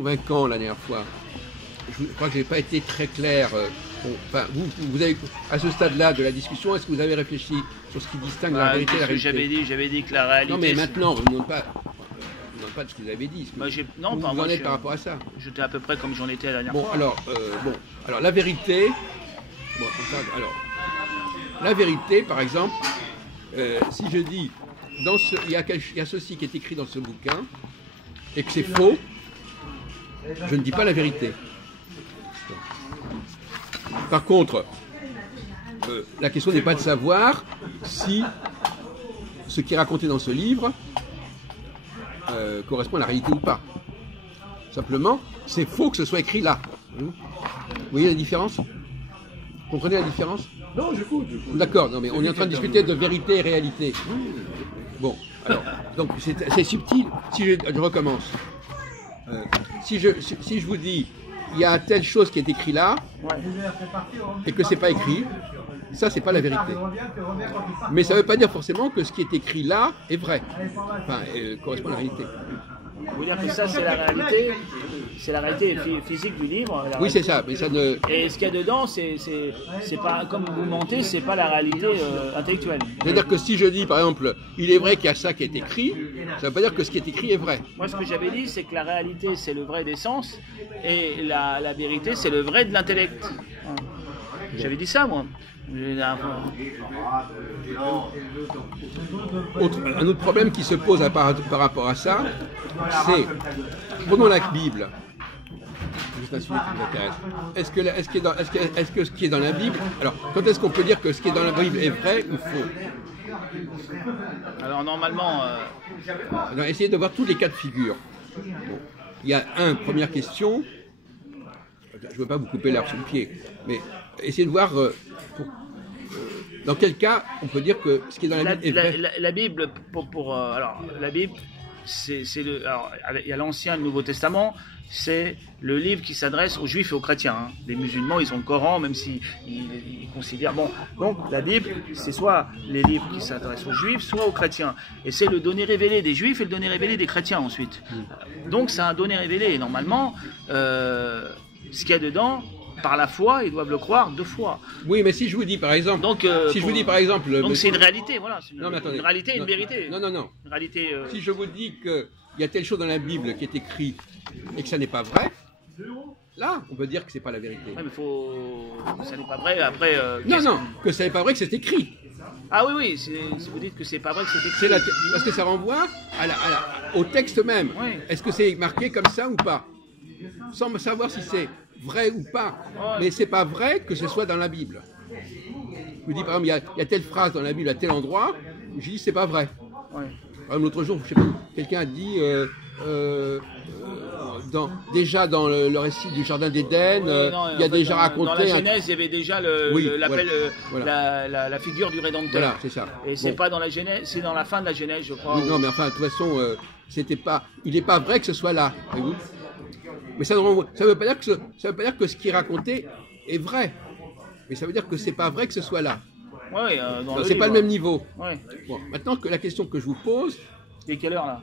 convaincant la dernière fois. Je crois que je n'ai pas été très clair. Bon, enfin, vous avez, à ce stade-là de la discussion, est-ce que vous avez réfléchi sur ce qui distingue la vérité et la réalité? J'avais dit que la réalité... Non, mais maintenant, on ne demande pas de ce que vous avez dit. Non, vous en êtes par rapport à ça? J'étais à peu près comme j'en étais la dernière fois. Alors la vérité... Bon, alors, la vérité, par exemple, si je dis, il y a ceci qui est écrit dans ce bouquin, et que c'est faux, je ne dis pas la vérité. Par contre, la question n'est pas de savoir si ce qui est raconté dans ce livre correspond à la réalité ou pas. Simplement, c'est faux que ce soit écrit là. Vous voyez la différence? Vous comprenez la différence? Non, j'écoute. D'accord, non mais on est en train de discuter de vérité et réalité. Bon, alors, donc c'est subtil. Si je recommence. Si je vous dis, il y a telle chose qui est écrit là, et que c'est pas écrit, ça c'est pas la vérité. Mais ça veut pas dire forcément que ce qui est écrit là est vrai. Enfin, correspond à la réalité. Vous dire que ça c'est la réalité physique du livre. Oui, c'est ça, mais ça ne... Et ce qu'il y a dedans, c'est pas, comme vous mentez, c'est pas la réalité intellectuelle. C'est-à-dire que si je dis, par exemple, il est vrai qu'il y a ça qui est écrit, ça ne veut pas dire que ce qui est écrit est vrai. Moi, ce que j'avais dit, c'est que la réalité, c'est le vrai des sens, et la vérité, c'est le vrai de l'intellect. J'avais dit ça, moi. Un autre problème qui se pose par rapport à ça, c'est, prenons la Bible. C'est un sujet qui nous intéresse. Est-ce que ce qui est dans la Bible, alors quand est-ce qu'on peut dire que ce qui est dans la Bible est vrai ou faux? Alors normalement, alors, essayez de voir tous les cas de figure. Bon. Il y a première question. Je ne veux pas vous couper l'herbe sous le pied, mais essayez de voir dans quel cas on peut dire que ce qui est dans la Bible est vrai. La Bible, alors la Bible, alors il y a l'Ancien et le Nouveau Testament, c'est le livre qui s'adresse aux Juifs et aux chrétiens. Hein. Les musulmans, ils ont le Coran, même s'ils considèrent... Bon, donc la Bible, c'est soit les livres qui s'adressent aux Juifs, soit aux chrétiens. Et c'est le donné révélé des Juifs et le donné révélé des chrétiens ensuite. Donc c'est un donné révélé. Et normalement, ce qu'il y a dedans... Par la foi, ils doivent le croire 2 fois. Oui, mais si je vous dis par exemple, donc c'est une réalité, voilà, c'est une réalité et une vérité. Non. Une réalité. Si je vous dis qu'il y a telle chose dans la Bible qui est écrit et que ça n'est pas vrai, là, on peut dire que c'est pas la vérité. Ouais, mais ça n'est pas vrai. Après. Non, que ça n'est pas vrai que c'est écrit. Ah oui, si vous dites que c'est pas vrai que c'est écrit. Parce que ça renvoie au texte même. Oui. Est-ce que c'est marqué comme ça ou pas? Sans savoir si c'est vrai ou pas, mais c'est pas vrai que ce soit dans la Bible. Je vous dis par exemple, il y a telle phrase dans la Bible à tel endroit, je dis c'est pas vrai. Ouais. Par exemple, l'autre jour, je sais pas, quelqu'un a dit déjà dans le récit du jardin d'Éden, il y a déjà raconté. Dans la Genèse, il y avait déjà la figure du Rédempteur. Voilà, c'est ça. Et c'est pas dans la Genèse, c'est dans la fin de la Genèse, je crois. Oui, non, mais enfin, de toute façon, il n'est pas vrai que ce soit là. Voyez-vous. Mais ça ne veut pas dire que ce qui est raconté est vrai. Mais ça veut dire que c'est pas vrai que ce soit là. Ouais, c'est pas le même niveau. Ouais. Bon, maintenant que la question que je vous pose. Et quelle heure là?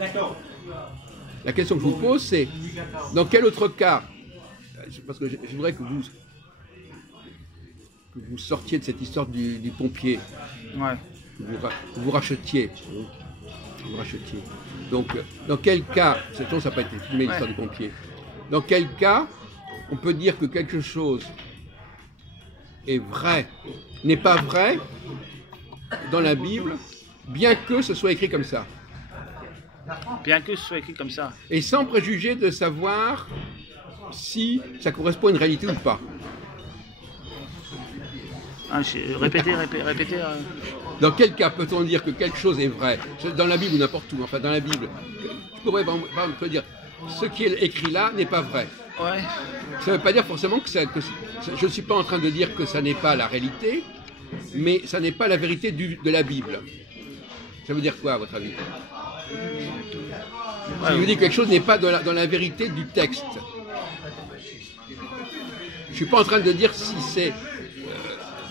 D'accord. La question que je vous pose, c'est dans quel autre cas, parce que je voudrais que vous sortiez de cette histoire du pompier. Ouais. Que vous rachetiez. Donc, dans quel cas, cette chose n'a pas été filmé, l'histoire du pompier, dans quel cas on peut dire que quelque chose est vrai, n'est pas vrai dans la Bible, bien que ce soit écrit comme ça? Bien que ce soit écrit comme ça. Et sans préjuger de savoir si ça correspond à une réalité ou pas. Répétez. Dans quel cas peut-on dire que quelque chose est vrai? Dans la Bible ou n'importe où, enfin dans la Bible. Je pourrais on peut dire, ce qui est écrit là n'est pas vrai. Ouais. Ça ne veut pas dire forcément que je ne suis pas en train de dire que ça n'est pas la réalité, mais ça n'est pas la vérité de la Bible. Ça veut dire quoi, à votre avis? Si je vous dis que quelque chose n'est pas dans la vérité du texte. Je ne suis pas en train de dire si c'est...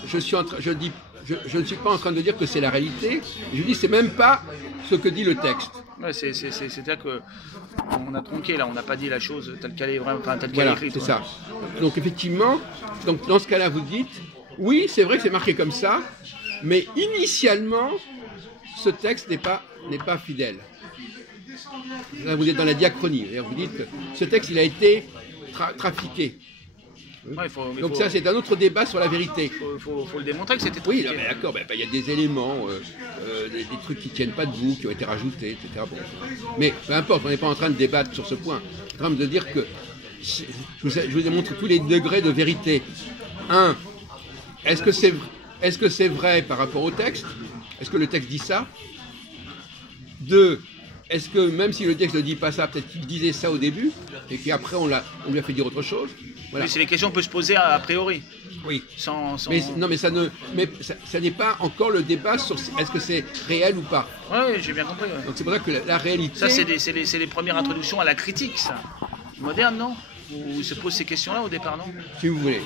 je ne suis pas en train de dire que c'est la réalité, je dis c'est même pas ce que dit le texte. Ouais, c'est-à-dire qu'on a tronqué là, on n'a pas dit la chose telle qu'elle est vraiment, enfin, telle qu'elle est Voilà, écrite. c'est Ouais. ça. Donc effectivement, donc dans ce cas-là, vous dites, oui, c'est vrai que c'est marqué comme ça, mais initialement, ce texte n'est pas fidèle. Là, vous êtes dans la diachronie. Vous dites que ce texte, il a été trafiqué. Ouais, Donc ça, c'est un autre débat sur la vérité. Faut le démontrer que c'était Oui, trafiqué. non, mais d'accord, il y a des éléments, des trucs qui ne tiennent pas debout, qui ont été rajoutés, etc. Bon. Mais peu importe, on n'est pas en train de débattre sur ce point. On est en train de dire que je vous démontre tous les degrés de vérité. 1. Est-ce que c'est vrai par rapport au texte? Est-ce que le texte dit ça? 2. Est-ce que même si le texte ne dit pas ça, peut-être qu'il disait ça au début, et qu'après on lui a fait dire autre chose? Voilà. Oui, c'est les questions qu'on peut se poser a priori. Oui. Sans... Mais ça n'est pas encore le débat sur est-ce que c'est réel ou pas. Oui, j'ai bien compris. Ouais. Donc c'est pour ça que la réalité... Ça, c'est les premières introductions à la critique, ça. Moderne, non? Où il se pose ces questions-là au départ, non? Si vous voulez.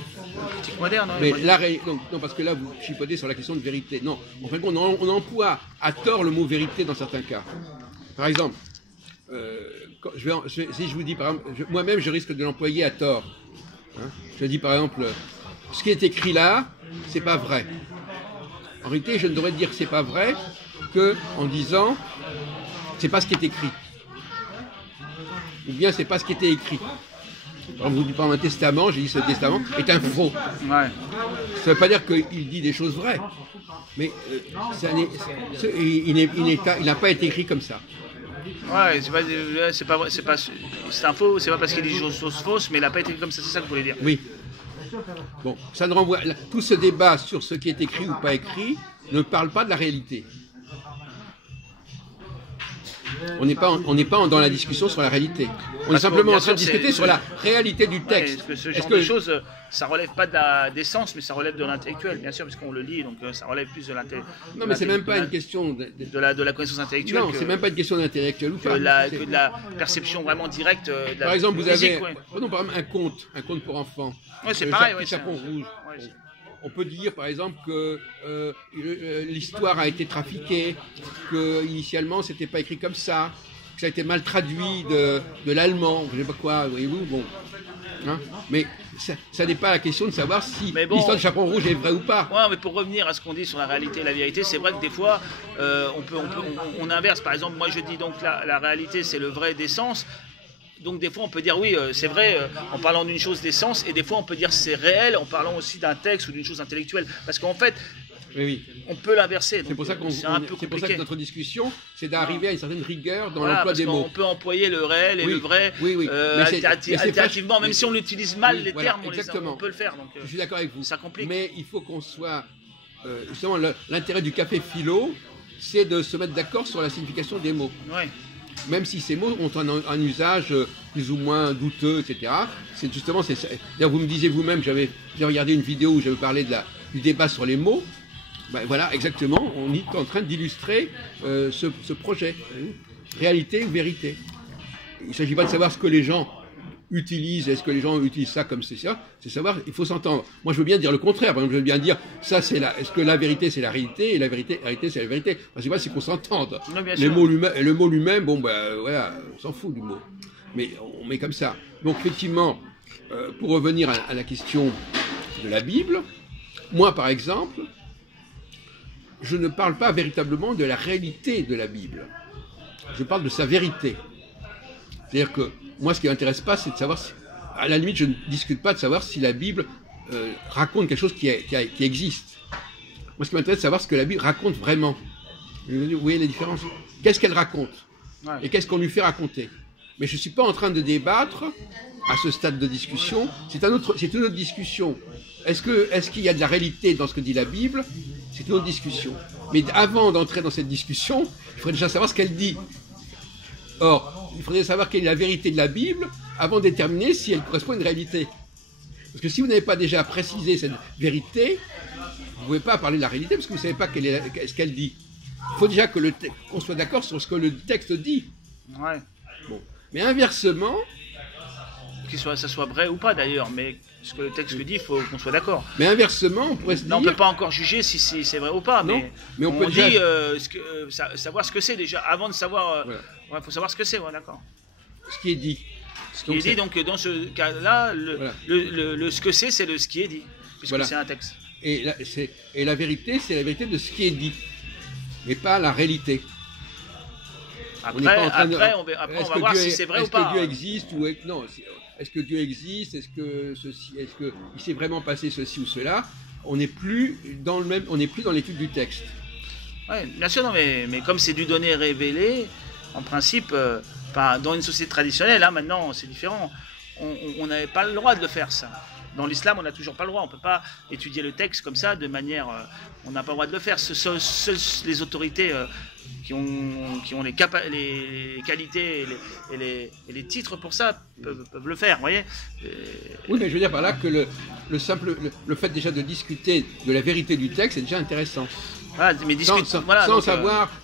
Critique moderne, Mais ouais. non, parce que là, vous chipotez sur la question de vérité. Non, en fin de compte, on emploie à tort le mot vérité dans certains cas. Par exemple, si je vous dis, par exemple, moi-même, je risque de l'employer à tort. Hein, je dis, par exemple, ce qui est écrit là, c'est pas vrai. En réalité, je ne devrais dire que c'est pas vrai qu'en disant, c'est pas ce qui est écrit. Ou bien, c'est pas ce qui était écrit. Par exemple, vous dites par un testament, j'ai dit ce testament est un faux. Ouais. Ça ne veut pas dire qu'il dit des choses vraies, mais il n'a pas été écrit comme ça. Ouais, c'est pas vrai, c'est un faux, c'est pas parce qu'il dit des choses fausses, mais il n'a pas été comme ça, c'est ça que vous voulez dire. Oui. Bon, ça ne renvoie. Tout ce débat sur ce qui est écrit ou pas écrit ne parle pas de la réalité. On n'est pas dans la discussion sur la réalité. On est simplement en train de discuter sur la réalité du texte. Ouais, ce genre de choses, ça relève pas des sens, mais ça relève de l'intellectuel, bien sûr, parce qu'on le lit, donc ça relève plus de l'intellectuel. Non, mais c'est même pas une question de la connaissance intellectuelle. Non, c'est même pas une question d'intellectuel ou pas. Que de la perception vraiment directe. Par exemple, vous physique, avez, prenons par exemple un conte pour enfants. Ouais, c'est pareil. Ouais, Chaperon rouge. Ouais, on peut dire par exemple que l'histoire a été trafiquée, que initialement c'était pas écrit comme ça, que ça a été mal traduit de l'allemand, je sais pas quoi, voyez-vous, bon. Hein, mais ça n'est pas la question de savoir si l'histoire de Chaperon rouge est vraie ou pas. Ouais, mais pour revenir à ce qu'on dit sur la réalité et la vérité, c'est vrai que des fois on inverse. Par exemple, moi je dis donc la réalité c'est le vrai des sens. Donc des fois on peut dire oui c'est vrai en parlant d'une chose d'essence, et des fois on peut dire c'est réel en parlant aussi d'un texte ou d'une chose intellectuelle, parce qu'en fait on peut l'inverser. C'est pour ça que notre discussion c'est d'arriver à une certaine rigueur dans l'emploi des mots. On peut employer le réel et le vrai alternativement, même si on utilise mal les termes, on peut le faire. Donc, je suis d'accord avec vous. Ça complique. Mais il faut qu'on soit justement l'intérêt du café philo, c'est de se mettre d'accord sur la signification des mots. Ouais. Même si ces mots ont un usage plus ou moins douteux, etc. C'est justement, d'ailleurs, vous me disiez vous-même, j'avais regardé une vidéo où j'avais parlé du débat sur les mots. Ben voilà, exactement, on est en train d'illustrer ce projet. Réalité ou vérité. Il ne s'agit pas de savoir ce que les gens utilisent, est-ce que les gens utilisent ça comme c'est ça, c'est savoir, il faut s'entendre. Moi je veux bien dire le contraire, par exemple je veux bien dire, ça c'est est-ce que la vérité c'est la réalité, et la réalité c'est la vérité. Parce que c'est qu'on s'entende. Le mot lui-même, bon ben voilà, on s'en fout du mot. Mais on met comme ça. Donc effectivement, pour revenir à la question de la Bible, moi par exemple, je ne parle pas véritablement de la réalité de la Bible. Je parle de sa vérité. C'est-à-dire que moi, ce qui ne m'intéresse pas, c'est de savoir si, à la limite, je ne discute pas de savoir si la Bible raconte quelque chose qui existe. Moi, ce qui m'intéresse, c'est de savoir ce que la Bible raconte vraiment. Vous voyez la différence? Qu'est-ce qu'elle raconte? Et qu'est-ce qu'on lui fait raconter? Mais je ne suis pas en train de débattre à ce stade de discussion. C'est une autre discussion. Est-ce qu'il y a de la réalité dans ce que dit la Bible? C'est une autre discussion. Mais avant d'entrer dans cette discussion, il faudrait déjà savoir ce qu'elle dit. Or, il faudrait savoir quelle est la vérité de la Bible avant de déterminer si elle correspond à une réalité. Parce que si vous n'avez pas déjà précisé cette vérité, vous ne pouvez pas parler de la réalité parce que vous ne savez pas ce qu'elle dit. Il faut déjà qu'on soit d'accord sur ce que le texte dit. Ouais. Bon. Mais inversement... Que ça soit vrai ou pas d'ailleurs, mais ce que le texte dit, il faut qu'on soit d'accord. Mais inversement, on pourrait se dire... on ne peut pas encore juger si c'est vrai ou pas, non, mais on peut dit savoir ce que c'est déjà. Avant de savoir Ouais, faut savoir ce que c'est, ouais, d'accord. Ce qui est dit. Ce qui est dit, donc dans ce cas-là, Voilà. ce que c'est le ce qui est dit, puisque Voilà. c'est un texte. Et la vérité, c'est la vérité de ce qui est dit, mais pas la réalité. Après, On n'est pas en train de- après, on va voir si c'est vrai ou pas. Est-ce que Dieu existe ou non? Est-ce que Dieu existe? Est-ce que ceci? Est-ce que il s'est vraiment passé ceci ou cela? On n'est plus dans l'étude du texte. Ouais, bien sûr, non, mais comme c'est du donné révélé, en principe, dans une société traditionnelle, hein, maintenant c'est différent. On n'avait pas le droit de le faire, ça. Dans l'islam, on n'a toujours pas le droit. On ne peut pas étudier le texte comme ça, de manière. On n'a pas le droit de le faire. Seules les autorités qui ont les qualités et les titres pour ça peuvent le faire, vous voyez. Oui, mais je veux dire par là que le fait déjà de discuter de la vérité du texte est déjà intéressant. Voilà, mais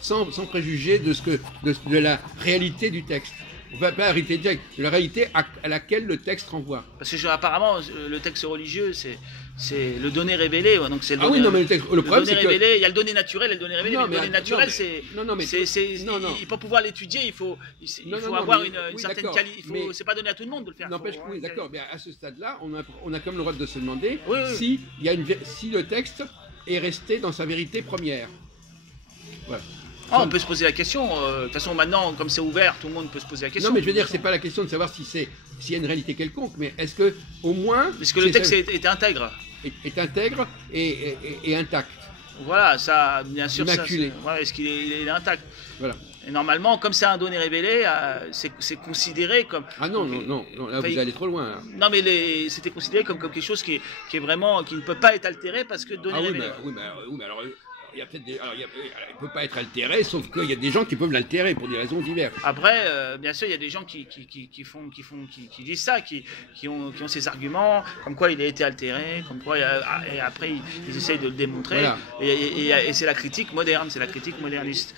Sans préjuger de la réalité du texte. Pas la réalité directe, de la réalité à laquelle le texte renvoie. Parce que apparemment, le texte religieux, c'est le donné révélé. Donc c'est oui, non, mais le problème, c'est que... Il y a le donné naturel et le donné révélé. Non, mais le donné naturel, pour pouvoir l'étudier, il faut avoir une certaine qualité. C'est pas donné à tout le monde de le faire. N'empêche que, oui, d'accord, mais à ce stade-là, on a comme le droit de se demander oui. si le texte est resté dans sa vérité première. Voilà. On peut se poser la question. De toute façon, maintenant, comme c'est ouvert, tout le monde peut se poser la question. Non, mais je veux dire, c'est pas la question de savoir s'il y a une réalité quelconque, mais est-ce que, au moins. Est-ce que le texte est intègre est intègre et intact. Voilà, ça, bien sûr. Immaculé. Est-ce qu'il est intact? Voilà. Et normalement, comme c'est un donné révélé, c'est considéré comme. Ah non, là vous allez trop loin. Là. Non, mais c'était considéré comme quelque chose qui est vraiment, qui ne peut pas être altéré parce que donné révélé. Oui, mais alors. Il ne peut pas être altéré, sauf qu'il y a des gens qui peuvent l'altérer pour des raisons diverses. Après, bien sûr, il y a des gens qui disent ça, qui ont ces arguments, comme quoi il a été altéré, comme quoi, et après ils essayent de le démontrer. Voilà. Et c'est la critique moderne, c'est la critique moderniste,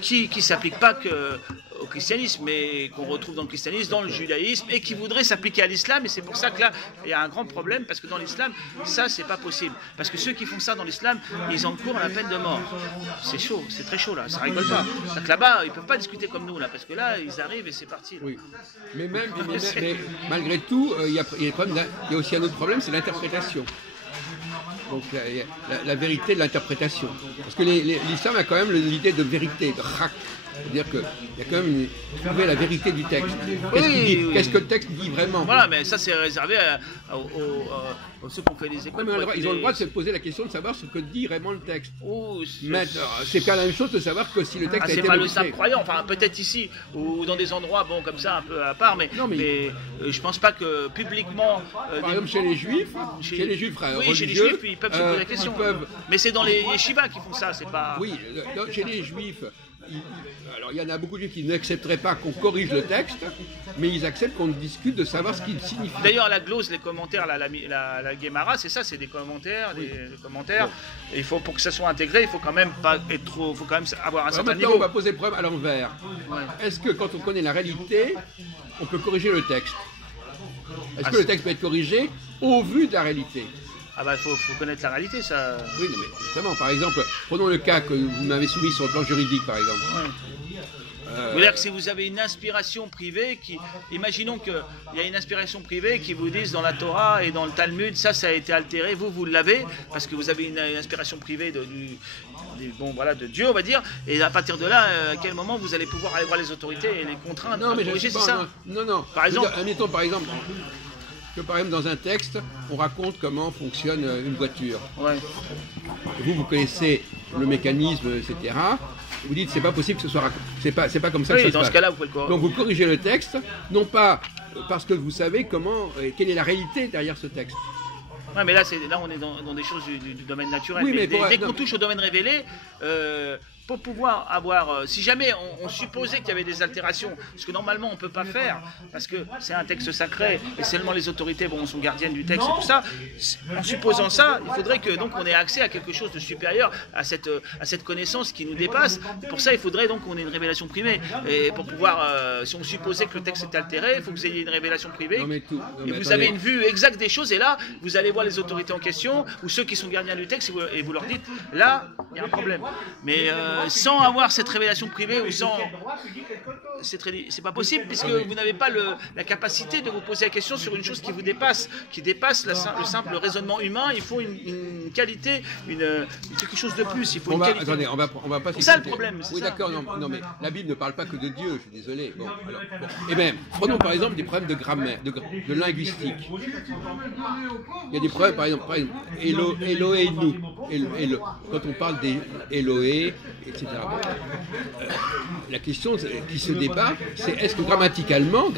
qui s'applique pas que au christianisme, mais qu'on retrouve dans le christianisme, dans le judaïsme, et qui voudrait s'appliquer à l'islam. Et c'est pour ça que là, il y a un grand problème, parce que dans l'islam, ça, c'est pas possible. Parce que ceux qui font ça dans l'islam, ils encourent la peine de mort. C'est chaud, c'est très chaud, là, ça rigole pas. C'est que là-bas, ils peuvent pas discuter comme nous, là, parce que là, ils arrivent et c'est parti. Là. Oui. Mais malgré tout, il y a aussi un autre problème, c'est l'interprétation. Donc la vérité de l'interprétation. Parce que l'islam a quand même l'idée de vérité, de haq. C'est-à-dire qu'il y a quand même trouver la vérité du texte. Qu'est-ce que le texte dit vraiment? Voilà, mais ça c'est réservé aux ceux qui ont fait les écoles. Ils ont le droit de se poser la question de savoir ce que dit vraiment le texte. Mais c'est pas la même chose de savoir que si le texte a été c'est pas modifié. Le simple croyant, enfin peut-être ici ou dans des endroits bon comme ça un peu à part, mais je pense pas que publiquement. Par exemple chez les juifs, chez les juifs ils peuvent se poser la question. Mais c'est dans les yeshivas qui font ça, c'est pas. Oui, chez les juifs. Alors il y en a beaucoup de juifs qui n'accepteraient pas qu'on corrige le texte, mais ils acceptent qu'on discute de savoir ce qu'il signifie. D'ailleurs la glose, les commentaires, la Gemara, c'est ça, c'est des commentaires, des commentaires. Et il faut pour que ça soit intégré, il faut quand même pas être trop, faut quand même avoir un certain niveau. Maintenant on va poser le problème à l'envers. Est-ce que quand on connaît la réalité, on peut corriger le texte? Est-ce que le texte peut être corrigé au vu de la réalité? Ah bah faut connaître la réalité, ça. Oui, mais justement, par exemple, prenons le cas que vous m'avez soumis sur le plan juridique, par exemple. Vous voulez dire que si vous avez une inspiration privée, imaginons qu'il y a une inspiration privée qui vous dise dans la Torah et dans le Talmud, ça a été altéré, vous l'avez, parce que vous avez une inspiration privée de Dieu, on va dire, et à partir de là, à quel moment vous allez pouvoir aller voir les autorités et les contraindre? Non, mais corriger, c'est ça. Non. Par exemple, admettons par exemple que dans un texte, on raconte comment fonctionne une voiture. Ouais. Vous connaissez le mécanisme, etc. Vous dites c'est pas possible que ce soit c'est pas comme ça que ça se passe. Dans ce cas-là, vous pouvez le corriger. Donc vous corrigez le texte, non pas parce que vous savez quelle est la réalité derrière ce texte. Ouais, mais là on est dans des choses du domaine naturel. Oui, mais dès qu'on touche au domaine révélé, pour pouvoir avoir, si jamais on supposait qu'il y avait des altérations, ce que normalement on ne peut pas faire, parce que c'est un texte sacré et seulement les autorités sont gardiennes du texte et tout ça, en supposant ça, il faudrait que donc on ait accès à quelque chose de supérieur à cette connaissance qui nous dépasse. Et pour ça, il faudrait donc qu'on ait une révélation privée. Et pour pouvoir, si on supposait que le texte était altéré, il faut que vous ayez une révélation privée. Et vous avez une vue exacte des choses, et là, vous allez voir les autorités en question ou ceux qui sont gardiens du texte et vous leur dites, là, il y a un problème. Mais sans avoir cette révélation privée ou sans... C'est pas possible puisque vous n'avez pas la capacité de vous poser la question sur une chose qui vous dépasse, le simple raisonnement humain. Il faut une qualité, quelque chose de plus. Il faut une qualité. Attendez, on va pas. C'est ça le problème. Oui, d'accord. Non, mais la Bible ne parle pas que de Dieu. Je suis désolé. Bon. Et même, prenons par exemple des problèmes de grammaire, de linguistique. Il y a des problèmes, par exemple, Eloé nous. Quand on parle des Eloé, etc. La question qui se débat, c'est est-ce que grammaticalement,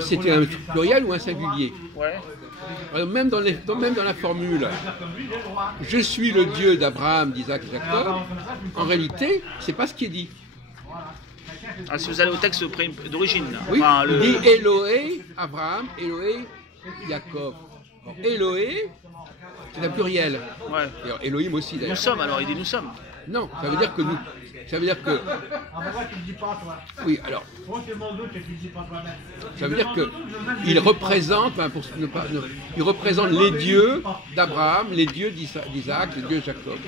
c'était un pluriel ou un singulier? Ouais. Alors, même dans la formule, je suis le Dieu d'Abraham, d'Isaac et Jacob, en réalité, c'est pas ce qui est dit. Ah, si vous allez au texte d'origine. Oui, Enfin, il dit Eloé, Abraham, Eloé, Jacob. Alors, Eloé, c'est un pluriel. Ouais. Alors, Elohim aussi d'ailleurs. Nous sommes, alors il dit nous sommes. Non, ça veut dire que nous. Ça veut dire que. Oui, alors. Ça veut dire que il représente, il représente les dieux d'Abraham, les dieux d'Isaac, les dieux de Jacob.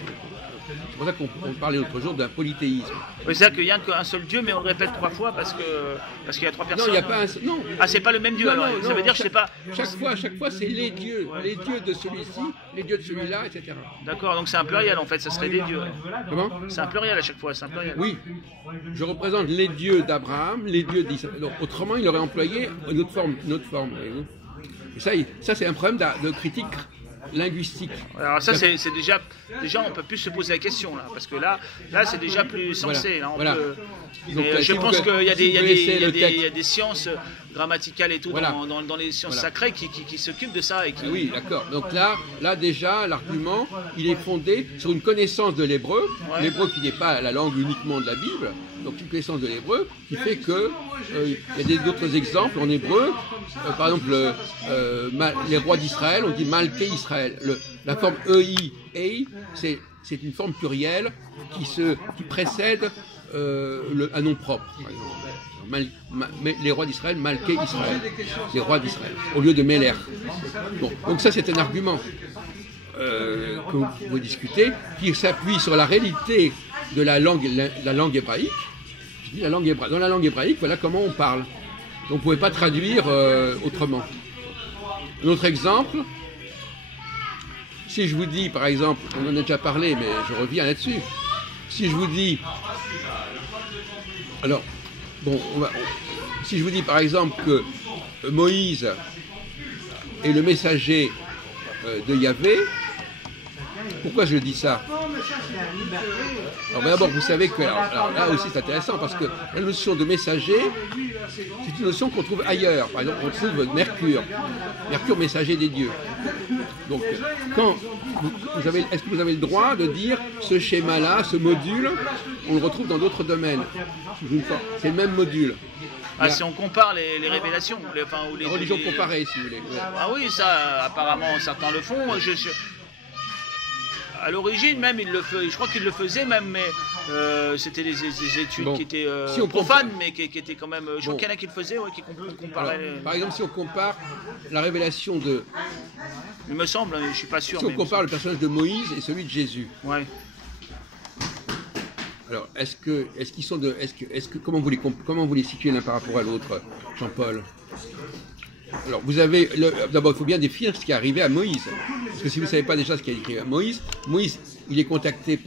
C'est pour ça qu'on parlait l'autre jour d'un polythéisme. C'est-à-dire qu'il n'y a qu'un seul Dieu, mais on le répète 3 fois parce qu'il y a 3 personnes. Non, il n'y a pas un seul. Non. Ah, c'est pas le même Dieu Non, alors. non, ça veut dire que c'est pas. Chaque fois, c'est les dieux de celui-ci, les dieux de celui-là, etc. D'accord, donc c'est un pluriel en fait, ça serait des dieux. Comment? C'est un pluriel à chaque fois, c'est un pluriel. Oui. Je représente les dieux d'Abraham, les dieux d'Israël. Autrement, il aurait employé une autre forme. Et ça c'est un problème de critique linguistique. Alors ça c'est déjà on peut plus se poser la question là parce que là c'est déjà plus sensé. Voilà. Là, on peut... Donc, je pense qu'il y a des sciences grammaticales et tout dans les sciences sacrées qui s'occupent de ça et qui... Oui, d'accord. Donc là déjà l'argument il est fondé sur une connaissance de l'hébreu, l'hébreu qui n'est pas la langue uniquement de la Bible, donc une connaissance de l'hébreu qui fait que il y a d'autres exemples en hébreu. Par exemple, les rois d'Israël, on dit Malké Israël. La forme EI, c'est une forme plurielle qui précède un nom propre. Par exemple. Les rois d'Israël, Malké Israël. Les rois d'Israël, au lieu de Meler. Bon, donc ça, c'est un argument que vous discutez, qui s'appuie sur la réalité de la langue hébraïque. Je dis dans la langue hébraïque, voilà comment on parle. Donc, vous ne pouvez pas traduire autrement. Un autre exemple, si je vous dis, par exemple, on en a déjà parlé, mais je reviens là-dessus. Si je vous dis, alors, bon, si je vous dis par exemple que Moïse est le messager de Yahvé, pourquoi je dis ça? Alors d'abord, vous savez que alors là aussi c'est intéressant parce que la notion de messager, c'est une notion qu'on trouve ailleurs. Par exemple, on trouve Mercure messager des dieux. Donc, est-ce que vous avez le droit de dire ce schéma-là, ce module, on le retrouve dans d'autres domaines? C'est le même module. Ah, si on compare les révélations, les religions comparées, si vous voulez. Ouais. Ah oui, ça, apparemment, certains le font. À l'origine, même, je crois qu'il le faisait même, mais c'était des études qui étaient profanes, mais qui étaient quand même... Je crois qu'il y en a qui le faisaient, qui comparaient... Par exemple, si on compare la révélation de... Il me semble, je ne suis pas sûr. Si on compare le personnage de Moïse et celui de Jésus. Ouais. Alors, comment vous les situez l'un par rapport à l'autre, Jean-Paul? Alors, d'abord, il faut bien définir ce qui est arrivé à Moïse. Parce que si vous ne savez pas déjà ce qui est arrivé à Moïse, il est contacté par